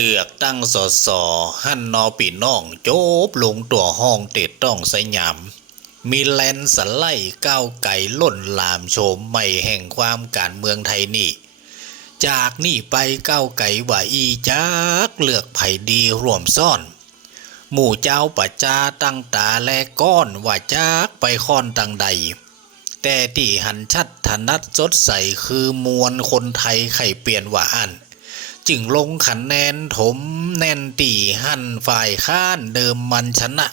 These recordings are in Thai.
เลือกตั้งสสหั่นนอปีน้องโจบลงตัวห้องเต็ดต้องสยาม มีแลนสไลด์ก้าวไก่ล่นลามโฉมใหม่แห่งความการเมืองไทยนี่ จากนี่ไปก้าวไก่ว่าอีจักเลือกไผ่ดีร่วมซ่อน หมู่เจ้าปัจจาตั้งตาแลก้อนว่าจักไปค่อนตังใด แต่ที่หันชัดถนัดสดใสคือมวลคนไทยไข่เปลี่ยนว่าอัน จึงลงขันแนนถมแน่นตีหั่นฝ่ายข้านเดิมมันชนะ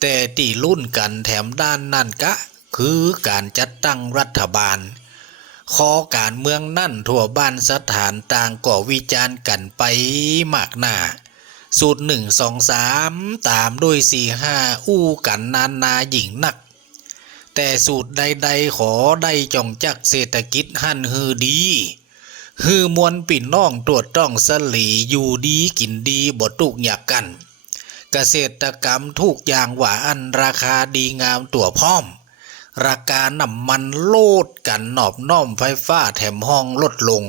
แต่ตีรุ่นกันแถมด้านนั่นกะ คือการจัดตั้งรัฐบาลขอการเมืองนั่นทั่วบ้านสถานต่างก่อวิจารณ์กันไปมากหน้า สูตรหนึ่งสองสามตามด้วยสี่ห้าอู้กันนานนาหญิงนัก แต่สูตรใดๆขอได้จองจักเศรษฐกิจหั่นฮือดี ฮือมวลปิ่นน้องตรวจต้องสลีอยู่ดีกินดีบ่ตุกอยากกัน เกษตรกรรมทุกอย่างหว่าอันราคาดีงามตัวพร้อม ราคาน้ำมันโลดกันหนอบน้อมไฟฟ้าแถมห้องลดลง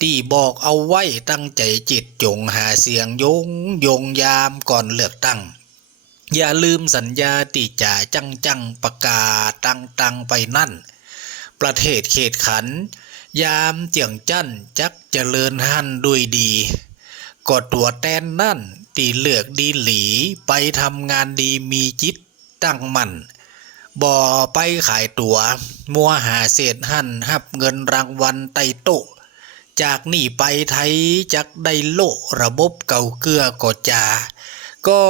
ที่บอกเอาไว้ตั้งใจจิตจงหาเสียงยงยงยามก่อนเลือกตั้ง อย่าลืมสัญญาติจ่าจังจังประกาศตังตังไปนั่น ประเทศเขตขัน ยามเจียงจั่นจักเจริญหันด้วยดีกดตัวแตนนั่นตีเลือกดีหลีไปทำงานดีมีจิตตั้งมั่นบ่อไปขายตัวมัวหาเศษหั่นหับเงินรางวัลไตโตจากนี่ไปไทยจักได้โลระบบเก่าเกลือก็จาก้อ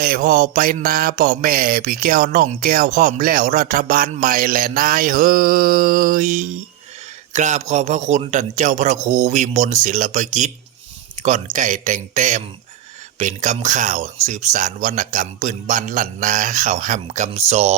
ยพอไปนาป่อแม่พี่แก้วน้องแก้วพร้อมแล้วรัฐบาลใหม่แหละนายเฮ้ย กราบขอบพระคุณท่านเจ้าพระครูวิมลศิลปกิจก่อนไก่แต่งแต้ม เป็นกำข่าวสืบสารวรรณกรรมปืนบ้านลั่นนาข่าวห่ำกำซอ